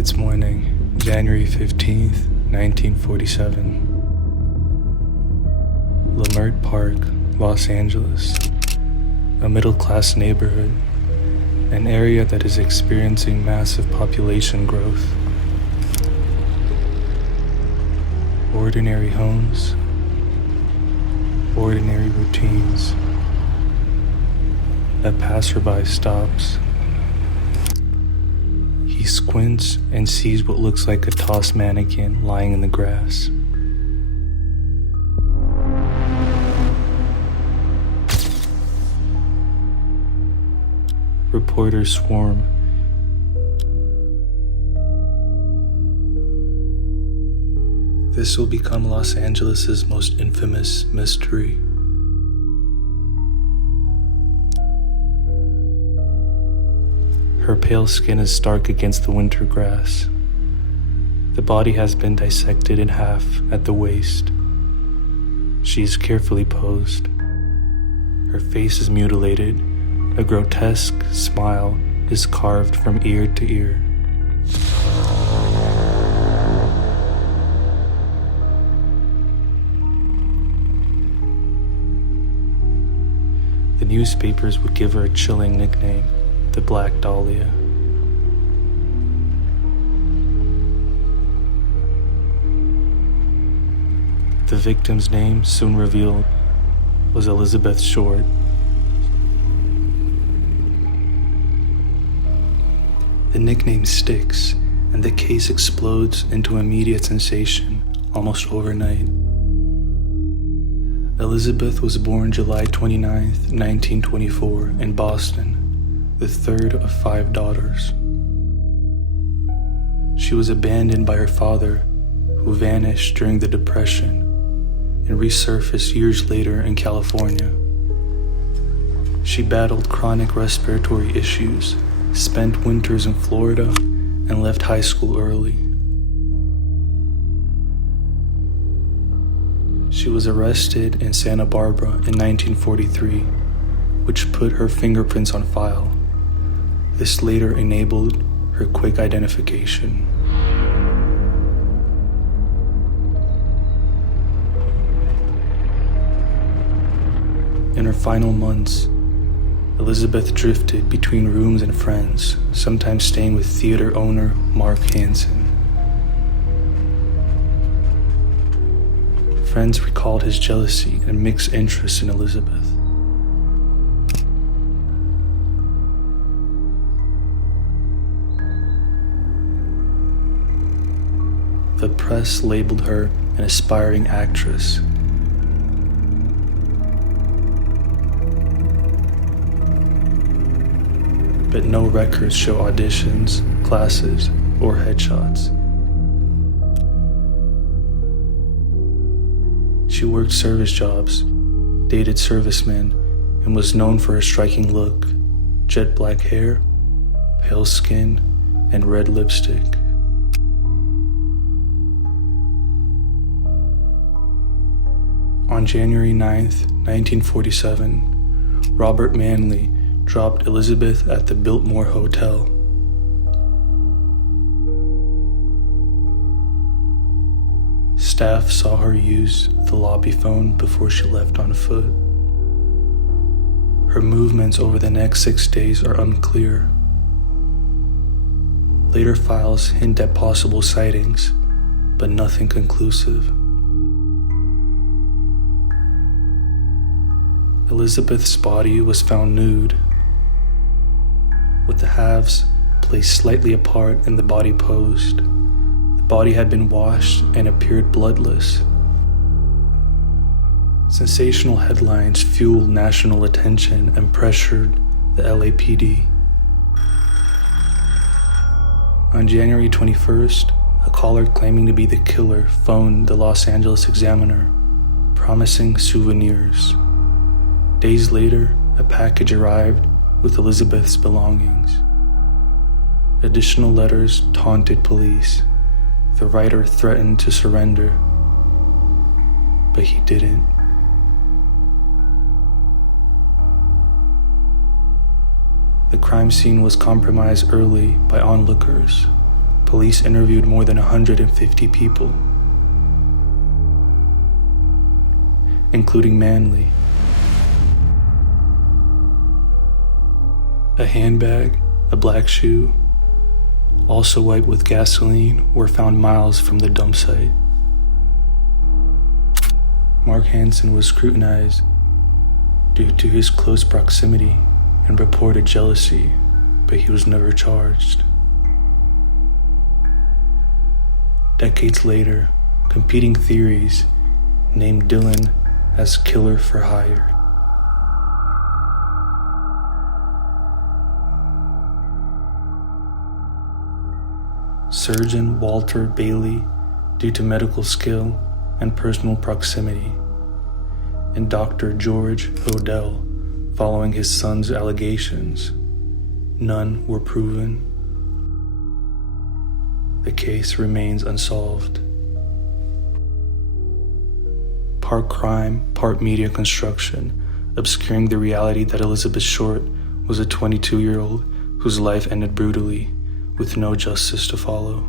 It's morning, January 15th, 1947. Leimert Park, Los Angeles. A middle-class neighborhood, an area that is experiencing massive population growth. Ordinary homes, ordinary routines. A passerby stops. He squints and sees what looks like a tossed mannequin lying in the grass. Reporters swarm. This will become Los Angeles' most infamous mystery. Her pale skin is stark against the winter grass. The body has been dissected in half at the waist. She is carefully posed. Her face is mutilated. A grotesque smile is carved from ear to ear. The newspapers would give her a chilling nickname, the Black Dahlia. The victim's name, soon revealed, was Elizabeth Short. The nickname sticks, and the case explodes into immediate sensation almost overnight. Elizabeth was born July 29, 1924, in Boston, the third of 5 daughters. She was abandoned by her father, who vanished during the Depression and resurfaced years later in California. She battled chronic respiratory issues, spent winters in Florida, and left high school early. She was arrested in Santa Barbara in 1943, which put her fingerprints on file. This later enabled her quick identification. In her final months, Elizabeth drifted between rooms and friends, sometimes staying with theater owner Mark Hansen. Friends recalled his jealousy and mixed interest in Elizabeth. The press labeled her an aspiring actress. But no records show auditions, classes, or headshots. She worked service jobs, dated servicemen, and was known for her striking look, jet black hair, pale skin, and red lipstick. On January 9, 1947, Robert Manley dropped Elizabeth at the Biltmore Hotel. Staff saw her use the lobby phone before she left on foot. Her movements over the next 6 days are unclear. Later files hint at possible sightings, but nothing conclusive. Elizabeth's body was found nude, with the halves placed slightly apart and the body posed. The body had been washed and appeared bloodless. Sensational headlines fueled national attention and pressured the LAPD. On January 21st, a caller claiming to be the killer phoned the Los Angeles Examiner, promising souvenirs. Days later, a package arrived with Elizabeth's belongings. Additional letters taunted police. The writer threatened to surrender, but he didn't. The crime scene was compromised early by onlookers, Police interviewed more than 150 people, including Manley. A handbag, a black shoe, also wiped with gasoline, were found miles from the dump site. Mark Hansen was scrutinized due to his close proximity and reported jealousy, but he was never charged. Decades later, competing theories named Dylan as killer for hire. Surgeon Walter Bailey, due to medical skill and personal proximity, and Dr. George Odell, following his son's allegations. None were proven. The case remains unsolved. Part crime, part media construction, obscuring the reality that Elizabeth Short was a 22-year-old whose life ended brutally, with no justice to follow.